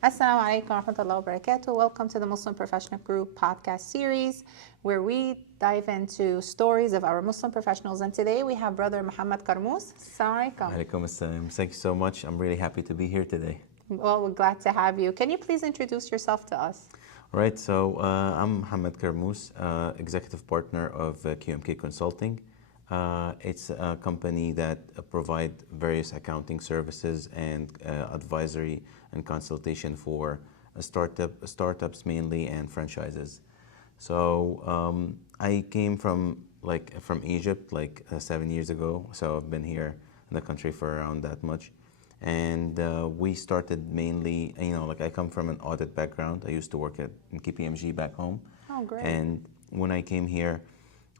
Assalamu alaikum wa rahmatullahi wa barakatuh. Welcome to the Muslim Professional Group podcast series where we dive into stories of our Muslim professionals. And today we have brother Mohamed Karmous. Assalamu alaikum. Alaikum assalam. Thank you so much. I'm really happy to be here today. Well, we're glad to have you. Can you please introduce yourself to us? Right, so I'm Mohamed Karmous, executive partner of QMK Consulting. It's a company that provide various accounting services and advisory and consultation for startups mainly and franchises. So I came from Egypt 7 years ago. So I've been here in the country for around that much. And we started mainly, I come from an audit background. I used to work in KPMG back home. Oh, great. And when I came here,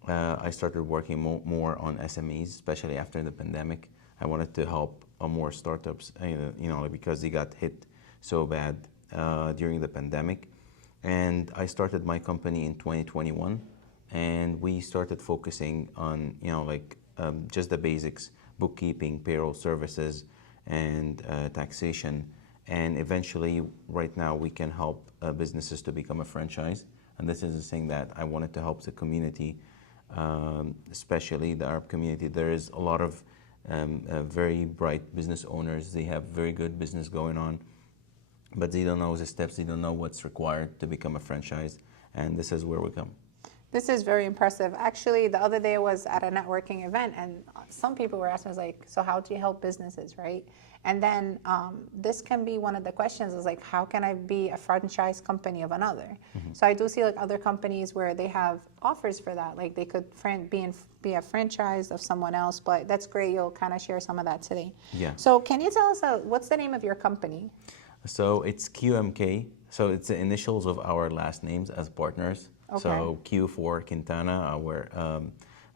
I started working more on SMEs, especially after the pandemic. I wanted to help more startups, because they got hit so bad during the pandemic. And I started my company in 2021, and we started focusing on, just the basics, bookkeeping, payroll services, and taxation. And eventually, right now, we can help businesses to become a franchise. And this is the thing that I wanted to help the community, especially the Arab community. There is a lot of very bright business owners. They have very good business going on, but they don't know the steps. They don't know what's required to become a franchise. And this is where we come. This is very impressive. Actually, the other day I was at a networking event and some people were asking, so how do you help businesses, right? And then this can be one of the questions is how can I be a franchise company of another? Mm-hmm. So I do see other companies where they have offers for that. They could be a franchise of someone else, but that's great. You'll kind of share some of that today. Yeah. So can you tell us what's the name of your company? So it's QMK. So it's the initials of our last names as partners. Okay. So Q for Quintana, our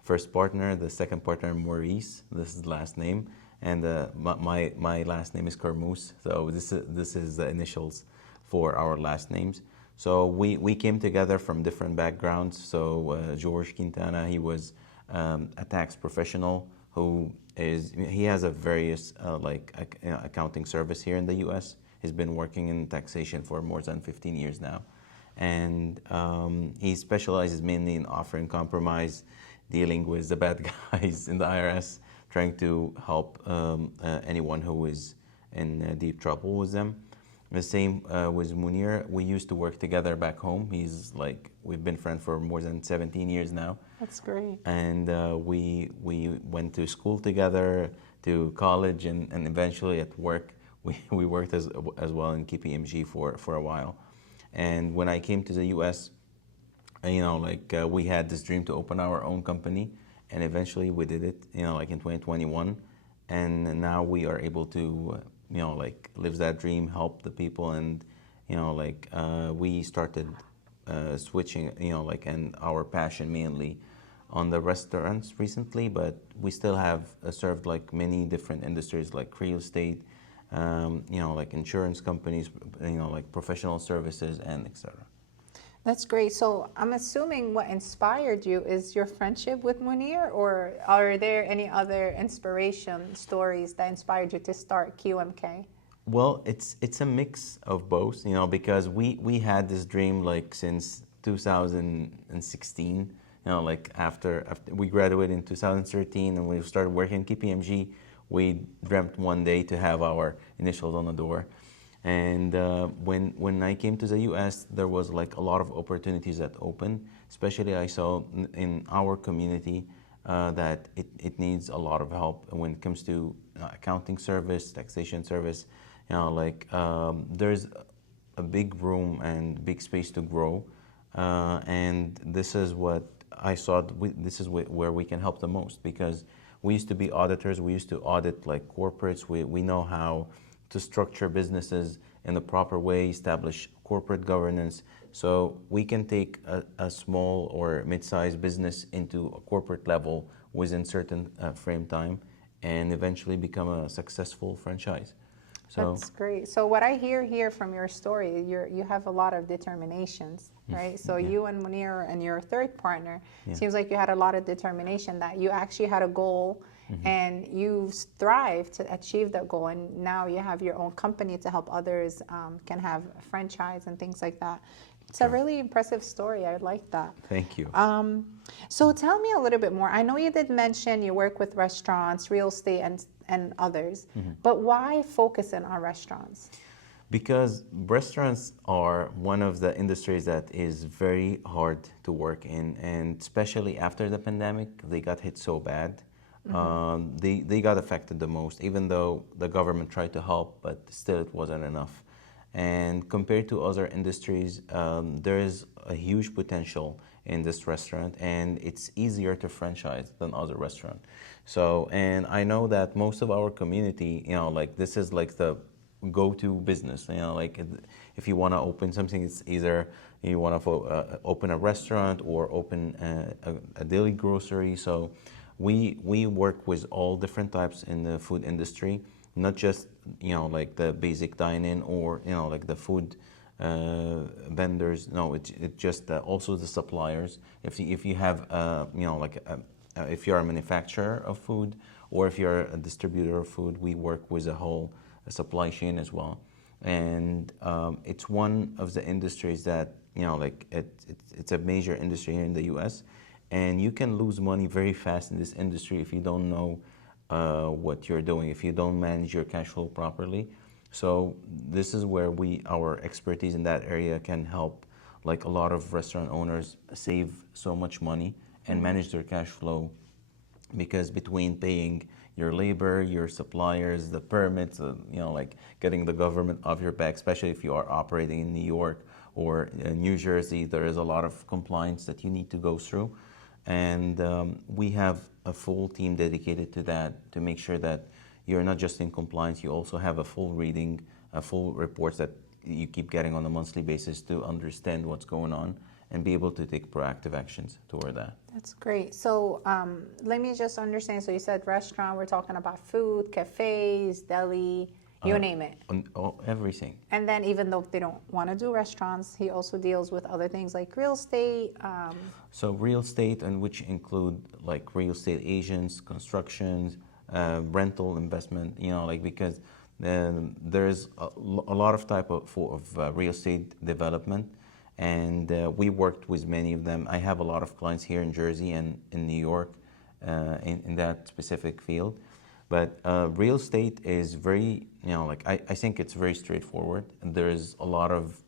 first partner. The second partner, Maurice. This is the last name, and my last name is Karmous. So this is the initials for our last names. So we came together from different backgrounds. So George Quintana, he was a tax professional he has a various accounting service here in the U.S. He's been working in taxation for more than 15 years now. And he specializes mainly in offering compromise, dealing with the bad guys in the IRS, trying to help anyone who is in deep trouble with them. The same with Munir. We used to work together back home. We've been friends for more than 17 years now. That's great. And we went to school together, to college, and eventually at work. We worked as well in KPMG for a while. And when I came to the U.S., we had this dream to open our own company, and eventually we did it, in 2021. And now we are able to, live that dream, help the people, and, we started switching, and our passion mainly on the restaurants recently, but we still have served many different industries like real estate, insurance companies, professional services, and etc. That's great. So I'm assuming what inspired you is your friendship with Munir, or are there any other inspiration stories that inspired you to start QMK? Well, it's a mix of both, because we had this dream since 2016. After we graduated in 2013 and we started working in KPMG. We dreamt one day to have our initials on the door. And when I came to the US, there was a lot of opportunities that opened. Especially I saw in our community that it needs a lot of help when it comes to accounting service, taxation service. There's a big room and big space to grow. And this is what I saw, this is where we can help the most, because we used to be auditors. We used to audit corporates. We know how to structure businesses in the proper way, establish corporate governance. So we can take a small or mid-sized business into a corporate level within certain frame time and eventually become a successful franchise. So that's great. So what I hear here from your story, you have a lot of determinations, right? So yeah. You and Munir and your third partner, seems like you had a lot of determination, that you actually had a goal and you thrive to achieve that goal, and now you have your own company to help others, can have a franchise and things like that. It's a really impressive story. I like that. Thank you. So tell me a little bit more. I know you did mention you work with restaurants, real estate, and others, but why focus in on restaurants? Because restaurants are one of the industries that is very hard to work in, and especially after the pandemic, they got hit so bad. They got affected the most, even though the government tried to help, but still it wasn't enough. And compared to other industries, there is a huge potential in this restaurant, and it's easier to franchise than other restaurant. So, and I know that most of our community, like this is like the go-to business. Like if you want to open something, it's either you want to open a restaurant or open a daily grocery. So we work with all different types in the food industry, not just like the basic dine-in or like the food vendors. No, it's just also the suppliers. If you have if you're a manufacturer of food or if you're a distributor of food, we work with a whole supply chain as well. And it's one of the industries that like it's a major industry here in the U.S. And you can lose money very fast in this industry if you don't know what you're doing, if you don't manage your cash flow properly. So this is where our expertise in that area can help like a lot of restaurant owners save so much money and manage their cash flow, because between paying your labor, your suppliers, the permits, like getting the government off your back, especially if you are operating in New York or New Jersey, there is a lot of compliance that you need to go through. And we have a full team dedicated to that, to make sure that you're not just in compliance, you also have a full reading, a full reports that you keep getting on a monthly basis to understand what's going on and be able to take proactive actions toward that. That's great. So let me just understand. So you said restaurant, we're talking about food, cafes, deli, you name it. Everything. And then even though they don't want to do restaurants, he also deals with other things like real estate. So real estate, and which include like real estate agents, constructions, rental investment, like because there's a lot of type of real estate development. And we worked with many of them. I have a lot of clients here in Jersey and in New York in that specific field. But real estate is very, like I think it's very straightforward. There's a lot of,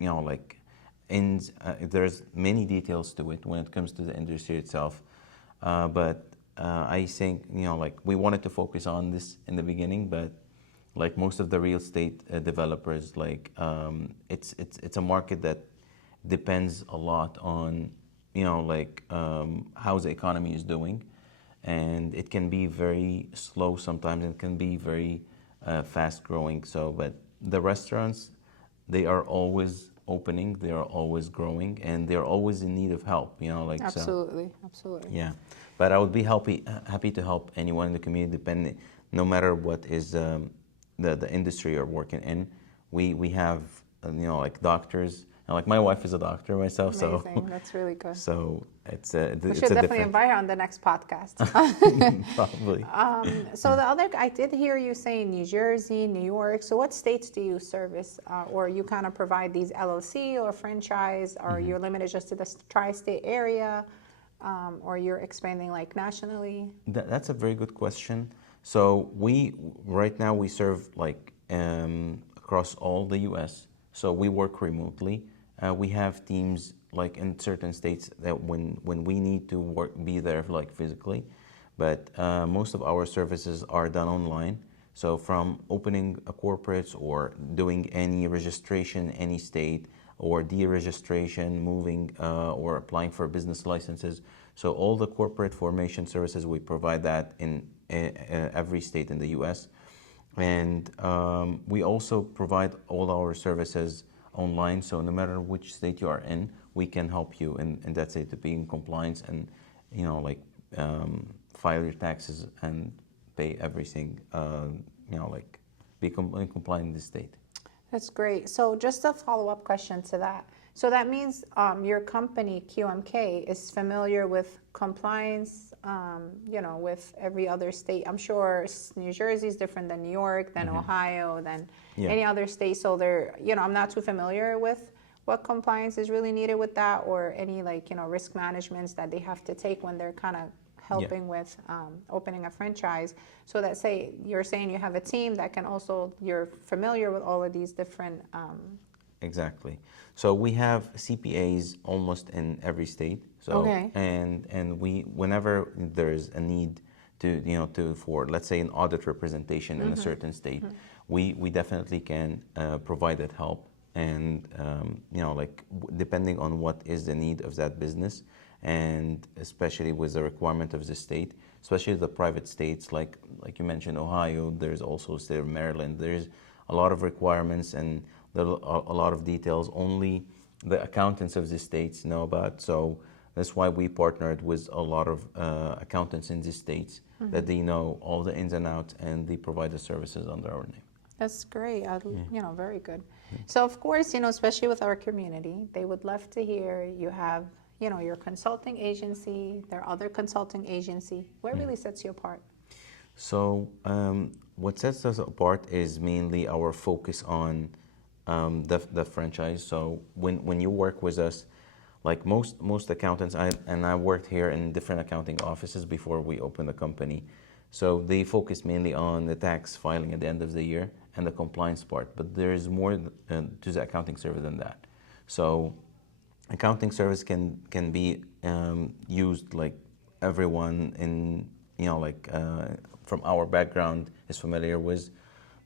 like there's many details to it when it comes to the industry itself. But I think, like we wanted to focus on this in the beginning, but like most of the real estate developers, like it's a market that depends a lot on, like how the economy is doing. And it can be very slow sometimes, and can be very fast growing. So, but the restaurants, they are always opening, they are always growing, and they're always in need of help, like Absolutely, so, absolutely. yeah. But I would be happy to help anyone in the community, no matter what is the industry you're working in. We have like doctors, and like my wife is a doctor myself. Amazing. So That's really good. So it's we should definitely invite her on the next podcast. Probably. So the other, I did hear you saying New Jersey, New York. So what states do you service, or you kind of provide these LLC or franchise, or you're limited just to the tri-state area, or you're expanding like nationally? That's a very good question. So right now we serve like across all the U.S. So we work remotely. We have teams like in certain states that when we need to be there like physically, but most of our services are done online. So from opening a corporate or doing any registration, any state, or deregistration, moving or applying for business licenses. So all the corporate formation services, we provide that in every state in the U.S. And we also provide all our services online. So no matter which state you are in, we can help you in that state to be in compliance and, like file your taxes and pay everything, like be compliant in the state. That's great. So just a follow-up question to that. So that means your company, QMK, is familiar with compliance with every other state. I'm sure New Jersey is different than New York, than Ohio, than any other state. So I'm not too familiar with what compliance is really needed with that, or any risk managements that they have to take when they're kind of helping with opening a franchise. So that you're saying you have a team that can also, you're familiar with all of these different. Exactly. So we have CPAs almost in every state. So Okay. and we, whenever there's a need for, let's say, an audit representation in a certain state, we definitely can provide that help. And depending on what is the need of that business, and especially with the requirement of the state, especially the private states like you mentioned, Ohio. There's also state of Maryland. There's a lot of requirements, and there are a lot of details only the accountants of the states know about. So that's why we partnered with a lot of accountants in the states, that they know all the ins and outs, and they provide the services under our name. That's great. Very good. So of course, especially with our community, they would love to hear you have, your consulting agency, their other consulting agency. What really sets you apart? So what sets us apart is mainly our focus on the franchise. So when you work with us, like most accountants, I worked here in different accounting offices before we opened the company. So they focus mainly on the tax filing at the end of the year and the compliance part. But there is more to the accounting service than that. So accounting service can be used, like everyone in from our background is familiar with,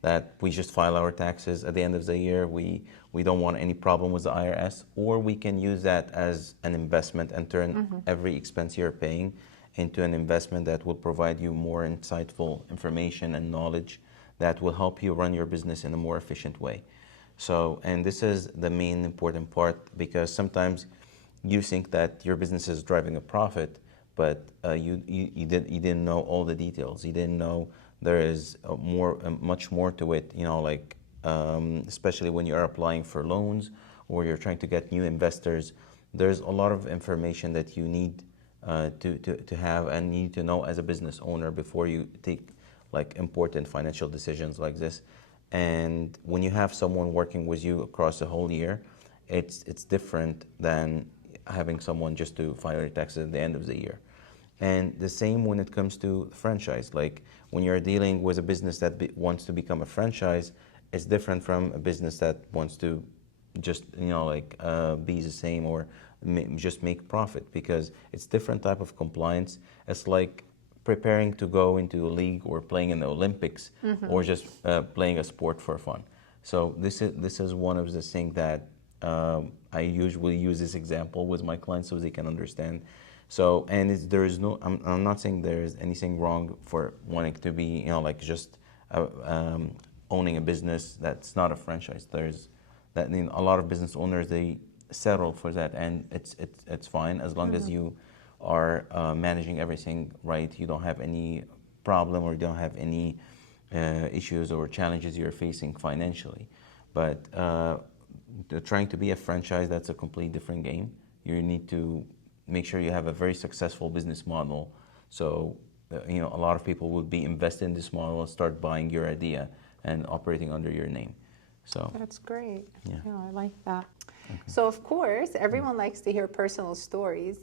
that we just file our taxes at the end of the year. We don't want any problem with the IRS, or we can use that as an investment and turn every expense you're paying into an investment that will provide you more insightful information and knowledge that will help you run your business in a more efficient way. So, and this is the main important part, because sometimes you think that your business is driving a profit, but you didn't know all the details. You didn't know there is much more to it. Especially when you're applying for loans or you're trying to get new investors. There's a lot of information that you need to have and need to know as a business owner before you take important financial decisions like this. And when you have someone working with you across the whole year, it's different than having someone just to file your taxes at the end of the year. And the same when it comes to franchise. Like when you're dealing with a business that wants to become a franchise, it's different from a business that wants to just be the same or just make profit, because it's different type of compliance. It's like preparing to go into a league or playing in the Olympics, or just playing a sport for fun. So this is one of the things that I usually use this example with my clients so they can understand. So, and there is no, I'm not saying there is anything wrong for wanting to be, just owning a business that's not a franchise. There's that, a lot of business owners, they settle for that, and it's fine as long as you are managing everything right. You don't have any problem, or you don't have any issues or challenges you're facing financially. But trying to be a franchise, that's a completely different game. You need to make sure you have a very successful business model. So, a lot of people would be invested in this model and start buying your idea and operating under your name. So that's great. Yeah. I like that. Okay. So of course, everyone likes to hear personal stories.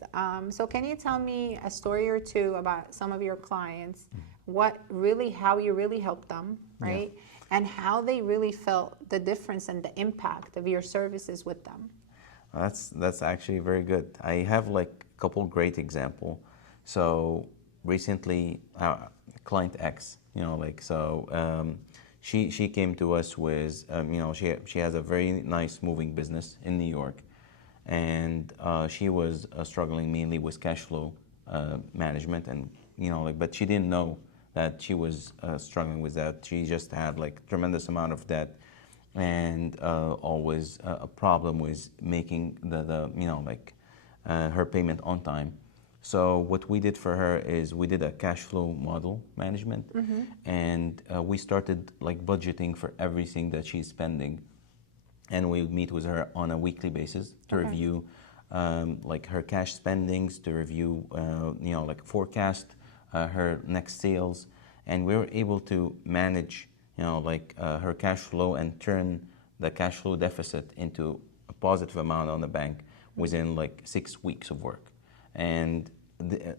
So can you tell me a story or two about some of your clients, how you really helped them, right? Yeah. And how they really felt the difference and the impact of your services with them. That's actually very good. I have a couple great example. So recently, client X, she came to us with, she has a very nice moving business in New York, and she was struggling mainly with cash flow management, and but she didn't know that she was struggling with that. She just had tremendous amount of debt, and always a problem with making her payment on time. So what we did for her is we did a cash flow model management, and we started budgeting for everything that she's spending, and we would meet with her on a weekly basis to review like her cash spendings, to review, like forecast her next sales, and we were able to manage, like her cash flow and turn the cash flow deficit into a positive amount on the bank within like 6 weeks of work. And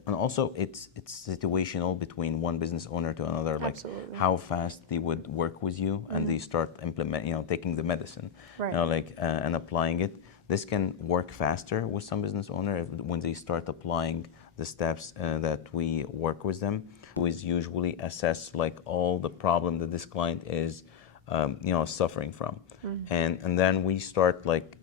and also it's situational between one business owner to another, like Absolutely. how fast they would work with you and they start implement, taking the medicine, Right. like and applying it. This can work faster with some business owner when they start applying the steps that we work with them. We usually assess like all the problem that this client is, suffering from, and then we start like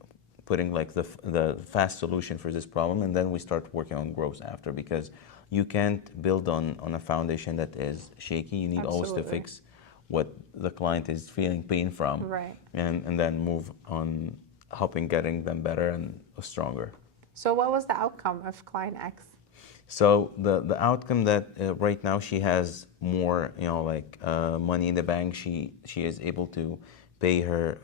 putting like the fast solution for this problem, and then we start working on growth after, because you can't build on a foundation that is shaky. You need always to Absolutely. fix what the client is feeling pain from, Right. and then move on, helping getting them better and stronger. So what was the outcome of client X? So the outcome that right now she has more, like money in the bank. She is able to pay her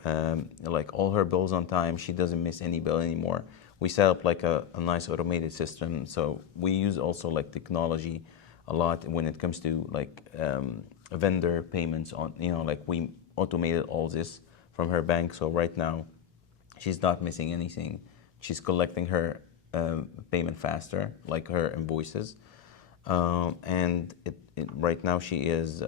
like all her bills on time. She doesn't miss any bill anymore. We set up like a nice automated system. So we use also like technology a lot when it comes to like vendor payments on, like we automated all this from her bank. So right now she's not missing anything. She's collecting her payment faster, like her invoices. And right now she is,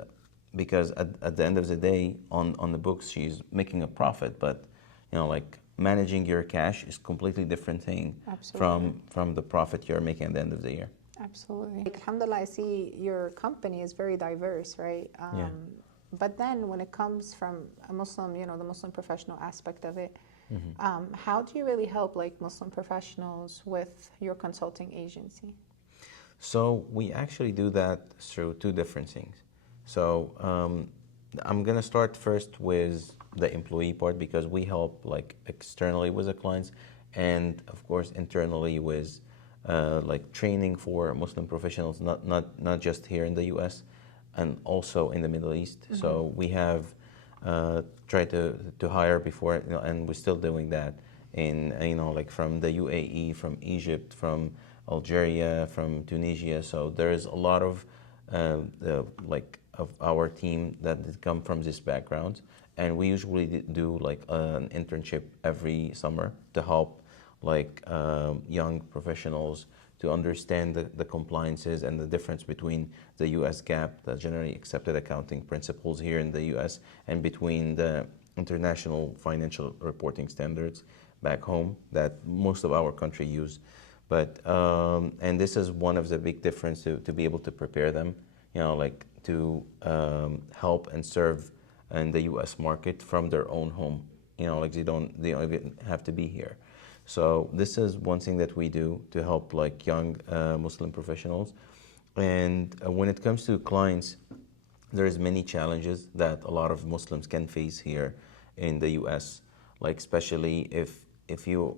because at the end of the day, on the books, she's making a profit. But, like managing your cash is completely different thing Absolutely. from the profit you're making at the end of the year. Absolutely. Like, alhamdulillah, I see your company is very diverse, right? Yeah. But then when it comes from a Muslim, the Muslim professional aspect of it, how do you really help like Muslim professionals with your consulting agency? So we actually do that through two different things. So I'm gonna start first with the employee part, because we help like externally with the clients, and of course internally with like training for Muslim professionals, not just here in the U.S. and also in the Middle East. So we have tried to hire before, and we're still doing that in, like from the UAE, from Egypt, from Algeria, from Tunisia. So there is a lot of like of our team that come from this background, and we usually do like an internship every summer to help like young professionals to understand the compliances and the difference between the US GAAP, the generally accepted accounting principles here in the US, and between the international financial reporting standards back home that most of our country use. But and this is one of the big difference to be able to prepare them, like to help and serve in the US market from their own home. Like they don't even have to be here. So this is one thing that we do to help like young Muslim professionals. And when it comes to clients, there's many challenges that a lot of Muslims can face here in the U.S. Like especially if you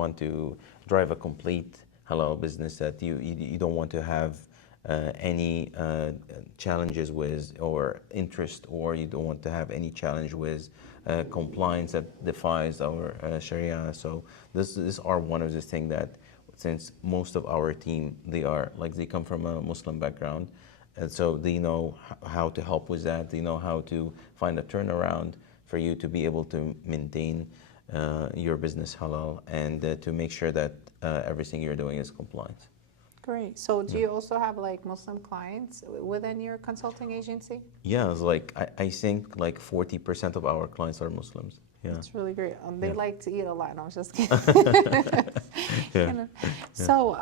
want to drive a complete halal business, that you don't want to have any challenges with or interest, or you don't want to have any challenge with compliance that defies our Sharia. So this are one of the things that, since most of our team, they come from a Muslim background, and so they know how to help with that. They know how to find a turnaround for you to be able to maintain your business halal, and to make sure that everything you're doing is compliant. Great. So do you also have like Muslim clients within your consulting agency? Yeah, it's like I think like 40% of our clients are Muslims. Yeah. That's really great. They Yeah. like to eat a lot. No, I'm just kidding. Yeah. You know. So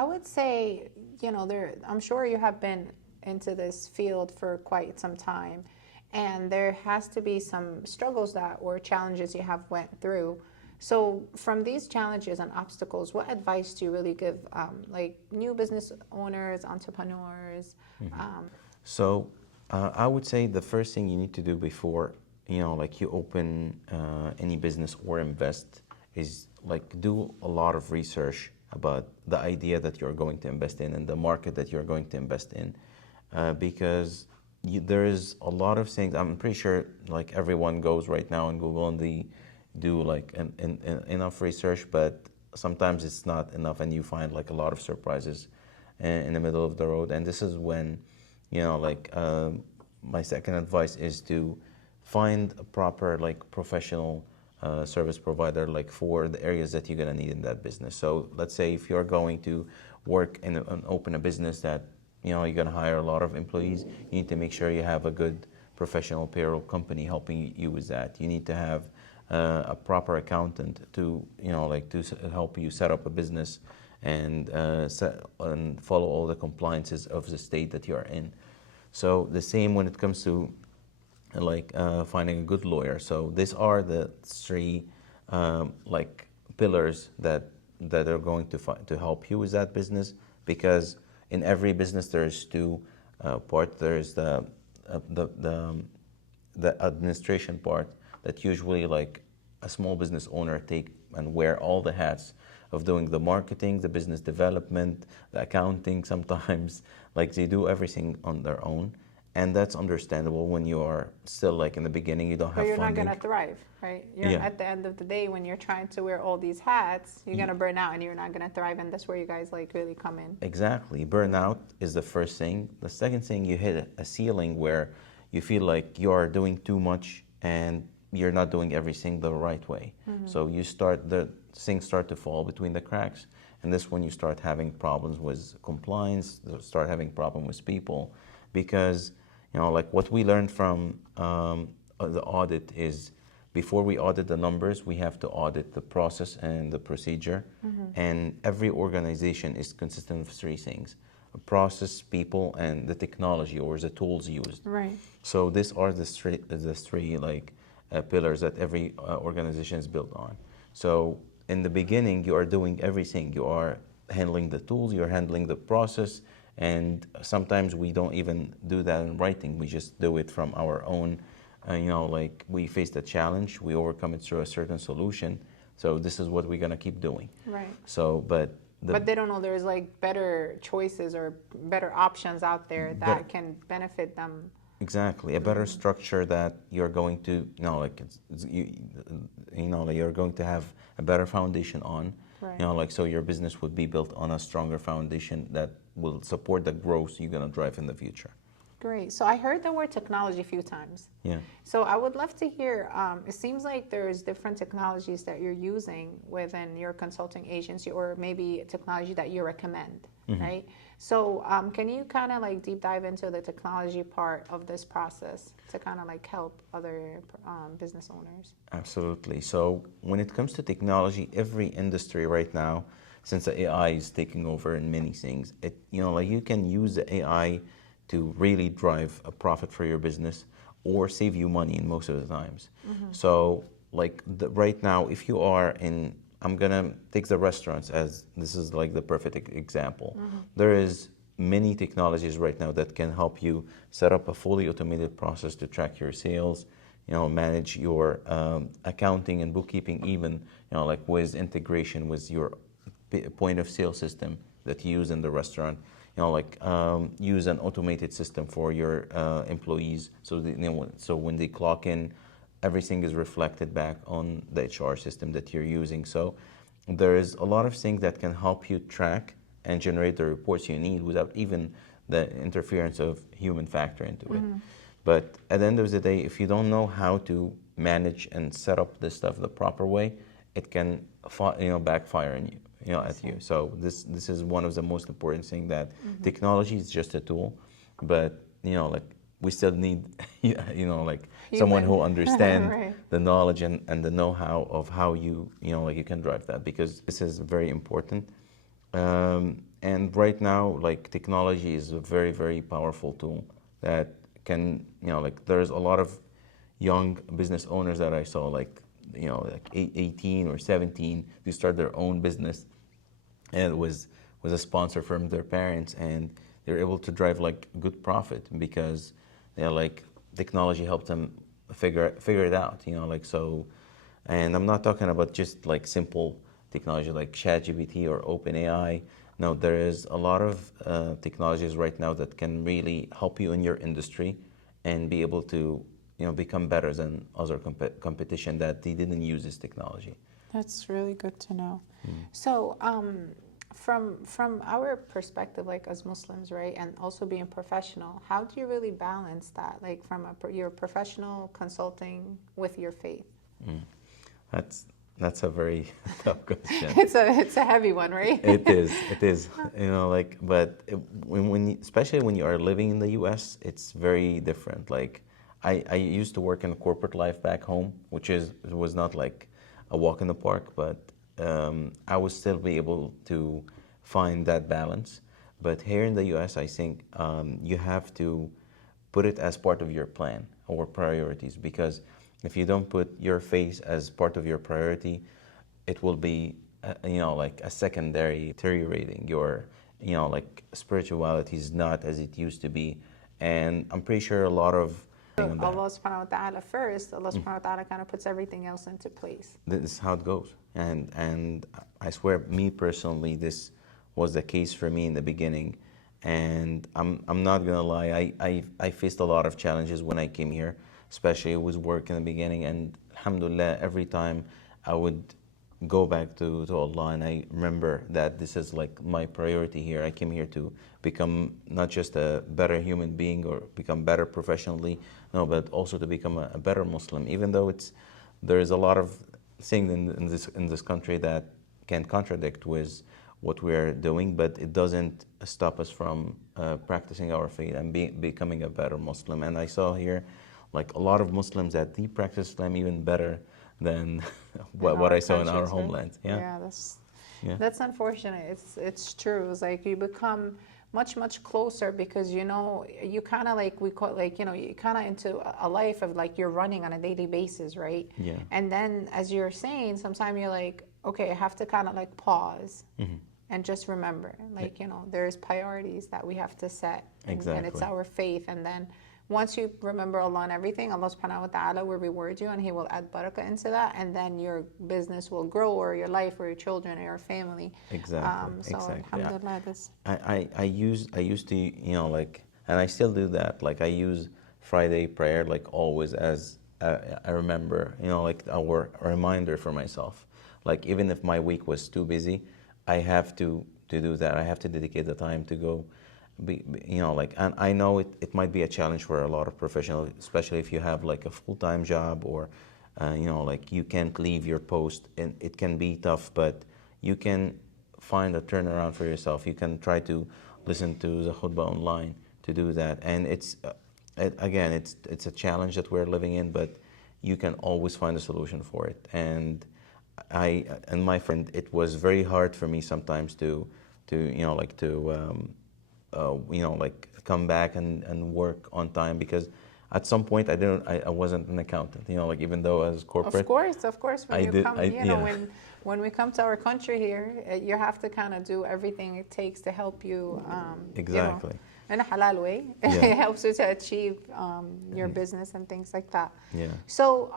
I would say, I'm sure you have been into this field for quite some time, and there has to be some struggles that or challenges you have went through. So from these challenges and obstacles, what advice do you really give like new business owners, entrepreneurs? So I would say the first thing you need to do before, like you open any business or invest, is like do a lot of research about the idea that you're going to invest in and the market that you're going to invest in, because there is a lot of things. I'm pretty sure like everyone goes right now on Google and they do like enough research, but sometimes it's not enough, and you find like a lot of surprises in the middle of the road. And this is when, my second advice is to find a proper like professional service provider like for the areas that you're gonna need in that business. So let's say if you're going to work and open a business that you're gonna hire a lot of employees, you need to make sure you have a good professional payroll company helping you with that. You need to have a proper accountant to help you set up a business and and follow all the compliances of the state that you are in. So the same when it comes to finding a good lawyer. So these are the three pillars that are going to help you with that business, because in every business there's two parts. There's the administration part that usually like a small business owner take and wear all the hats of doing the marketing, the business development, the accounting sometimes. Like they do everything on their own. And that's understandable when you are still like in the beginning, you don't have funding. But you're not going to thrive, right? At the end of the day, when you're trying to wear all these hats, you're going to burn out and you're not going to thrive. And that's where you guys like really come in. Exactly. Burnout is the first thing. The second thing, you hit a ceiling where you feel like you are doing too much and you're not doing everything the right way. Mm-hmm. So things start to fall between the cracks. And this when you start having problems with compliance, start having problems with people, because what we learned from the audit is before we audit the numbers, we have to audit the process and the procedure. Mm-hmm. And every organization is consistent of three things: process, people, and the technology or the tools used. Right. So these are the three pillars that every organization is built on. So in the beginning, you are doing everything. You are handling the tools, you're handling the process, and sometimes we don't even do that in writing. We just do it from our own, we faced a challenge, we overcome it through a certain solution. So this is what we're gonna keep doing. Right. So, but they don't know there's like better choices or better options out there that can benefit them. Exactly, a better structure that you're going to, you're going to have a better foundation on. Right. So your business would be built on a stronger foundation that will support the growth you're going to drive in the future. Great. So I heard the word technology a few times. Yeah. So I would love to hear, it seems like there's different technologies that you're using within your consulting agency, or maybe a technology that you recommend, mm-hmm. right? So can you kind of like deep dive into the technology part of this process to kind of like help other business owners? Absolutely. So when it comes to technology, every industry right now, since the AI is taking over in many things, you can use the AI to really drive a profit for your business or save you money in most of the times. Mm-hmm. So right now, if you are in, I'm gonna take the restaurants as this is like the perfect example. Mm-hmm. There is many technologies right now that can help you set up a fully automated process to track your sales, manage your accounting and bookkeeping, even, with integration with your point of sale system that you use in the restaurant. Use an automated system for your employees, so so when they clock in, everything is reflected back on the HR system that you're using. So there is a lot of things that can help you track and generate the reports you need without even the interference of human factor into it. Mm-hmm. But at the end of the day, if you don't know how to manage and set up this stuff the proper way, it can backfire on you. At you. So this is one of the most important things, that mm-hmm. technology is just a tool, but we still need someone who understands right. the knowledge and the know-how of how you you can drive that, because this is very important. And right now, technology is a very, very powerful tool that can there's a lot of young business owners that I saw 18 or 17, they start their own business, and it was a sponsor from their parents, and they're able to drive good profit because technology helped them figure it out, so. And I'm not talking about just simple technology like ChatGPT or OpenAI. No, there is a lot of technologies right now that can really help you in your industry and be able to become better than other competition that they didn't use this technology. That's really good to know. So, from our perspective, like as Muslims, right, and also being professional, how do you really balance that, like from your professional consulting with your faith? Mm. That's a very tough question. It's a heavy one, right? It is, like, but especially when you are living in the U.S., it's very different. Like, I used to work in a corporate life back home, which was not like a walk in the park, but I would still be able to find that balance. But here in the U.S., I think you have to put it as part of your plan or priorities, because if you don't put your faith as part of your priority, it will be like a secondary deteriorating. Your like spirituality is not as it used to be, and I'm pretty sure a lot of So that. Allah subhanahu wa ta'ala first, Allah subhanahu wa ta'ala kind of puts everything else into place. This is how it goes, and I swear, me personally, this was the case for me in the beginning, and I'm not gonna lie, I faced a lot of challenges when I came here, especially with work in the beginning, and alhamdulillah, every time I would go back to Allah, and I remember that this is like my priority here. I came here to become not just a better human being or become better professionally, no, but also to become a better Muslim. Even though there is a lot of things in this country that can contradict with what we are doing, but it doesn't stop us from practicing our faith and becoming a better Muslim. And I saw here like a lot of Muslims that they practice Islam even better than what I saw in our homeland. Right? Yeah, That's unfortunate. It's true. It's like you become much closer because you kind of like we call like you kind of into a life of like you're running on a daily basis, right? Yeah. And then as you're saying, sometimes you're like, okay, I have to kind of like pause. And just remember, like, there's priorities that we have to set. And it's our faith. And then once you remember Allah and everything, Allah subhanahu wa ta'ala will reward you and He will add barakah into that. And then your business will grow, or your life, or your children, or your family. Exactly. Alhamdulillah, this. I used to, like, and I still do that. Like, I use Friday prayer, like, always as I remember, like, a reminder for myself. Like, even if my week was too busy, I have to do that. I have to dedicate the time to go, like, and I know it might be a challenge for a lot of professionals, especially if you have like a full-time job, or, like, you can't leave your post, and it can be tough, but you can find a turnaround for yourself. You can try to listen to the khutbah online to do that. And it's a challenge that we're living in, but you can always find a solution for it. And my friend, it was very hard for me sometimes to like come back and work on time, because at some point I wasn't an accountant, like, even though I was corporate. Of course, when we come to our country here, you have to kind of do everything it takes to help you. Exactly. In a halal way. It helps you to achieve your business and things like that. Yeah. So,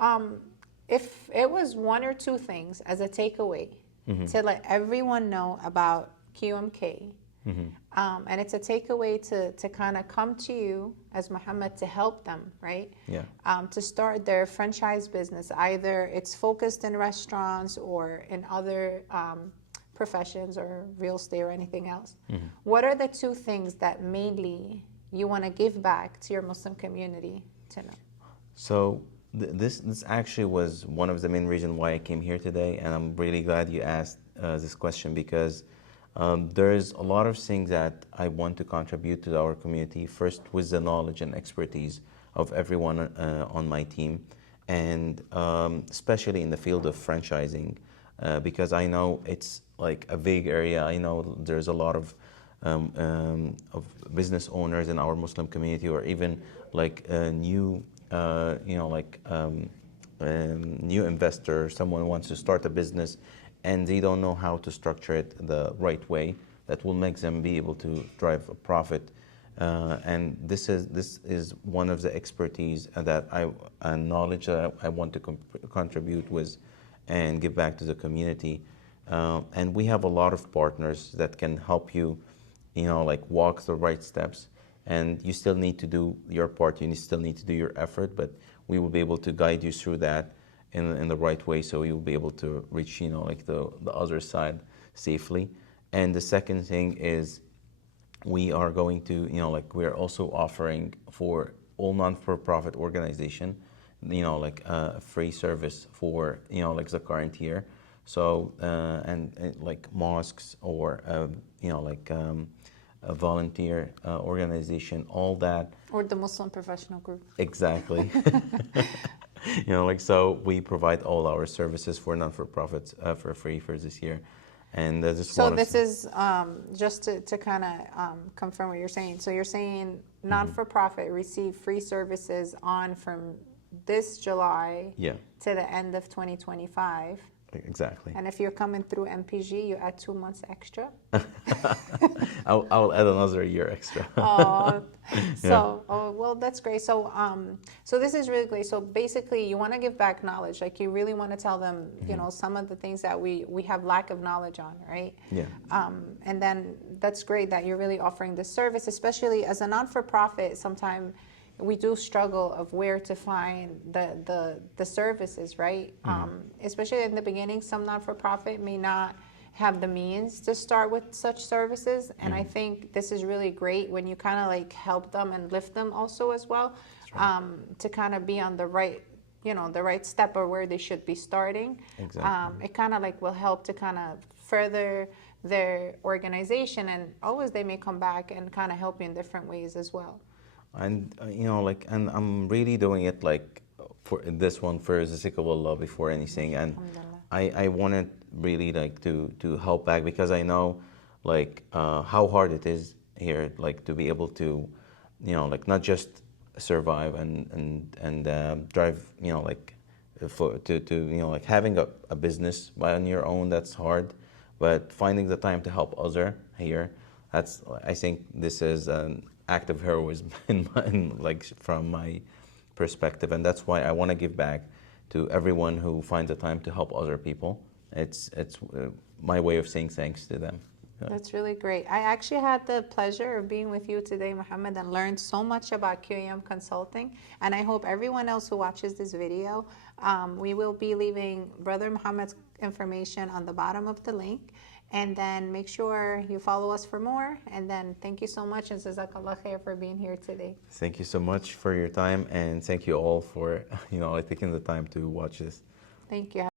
if it was one or two things as a takeaway to let everyone know about QMK, and it's a takeaway to kind of come to you as Mohamed to help them, right? Yeah. To start their franchise business, either it's focused in restaurants or in other professions or real estate or anything else. What are the two things that mainly you want to give back to your Muslim community to know? So this actually was one of the main reasons why I came here today, and I'm really glad you asked this question, because there's a lot of things that I want to contribute to our community. First, with the knowledge and expertise of everyone on my team, and especially in the field of franchising, because I know it's like a big area. I know there's a lot of business owners in our Muslim community, or even like new new investor, someone wants to start a business and they don't know how to structure it the right way that will make them be able to drive a profit. And this is one of the expertise that and knowledge that I want to contribute with and give back to the community. And we have a lot of partners that can help you, like, walk the right steps. And you still need to do your part. You still need to do your effort, but we will be able to guide you through that. in the right way, so you'll be able to reach, you know, like the other side safely. And the second thing is we are going to, you know, like we're also offering for all non-for-profit organization, you know, like a free service for, you know, like the current year. So and like mosques or you know, like a volunteer organization, all that. Or the Muslim professional group. Exactly. You know, like, so we provide all our services for non-for-profits for free for this year. And just So one of this is just to kind of confirm what you're saying. So you're saying non-for-profit receive free services on from this July yeah, to the end of 2025. exactly. And if you're coming through MPG, you add 2 months extra. I'll add another year extra. Oh, so Yeah. oh, well, that's great. So so this is really great. So basically, you want to give back knowledge. Like you really want to tell them, you know, some of the things that we have lack of knowledge on, right? Yeah. And then that's great that you're really offering this service, especially as a non-for-profit. Sometimes we do struggle of where to find the services, right? Especially in the beginning, some non-for-profit may not have the means to start with such services, and I think this is really great when you kind of like help them and lift them also as well, to kind of be on the right, you know, the right step or where they should be starting. Exactly. It kind of like will help to kind of further their organization, and always they may come back and kind of help you in different ways as well. And you know, like, and I'm really doing it like for this one for the sake of Allah before anything. And I wanted really like to help back, because I know like how hard it is here, like to be able to, you know, like not just survive and drive, you know, like to you know, like having a business by on your own, that's hard, but finding the time to help other here, that's, I think this is an act of heroism like from my perspective, and that's why I want to give back to everyone who finds the time to help other people. It's my way of saying thanks to them. That's really great. I actually had the pleasure of being with you today, Mohamed, and learned so much about QAM Consulting. And I hope everyone else who watches this video, we will be leaving Brother Mohamed's information on the bottom of the link. And then make sure you follow us for more. And then thank you so much, and Jazakallah khair for being here today. Thank you so much for your time, and thank you all for, you know, taking the time to watch this. Thank you.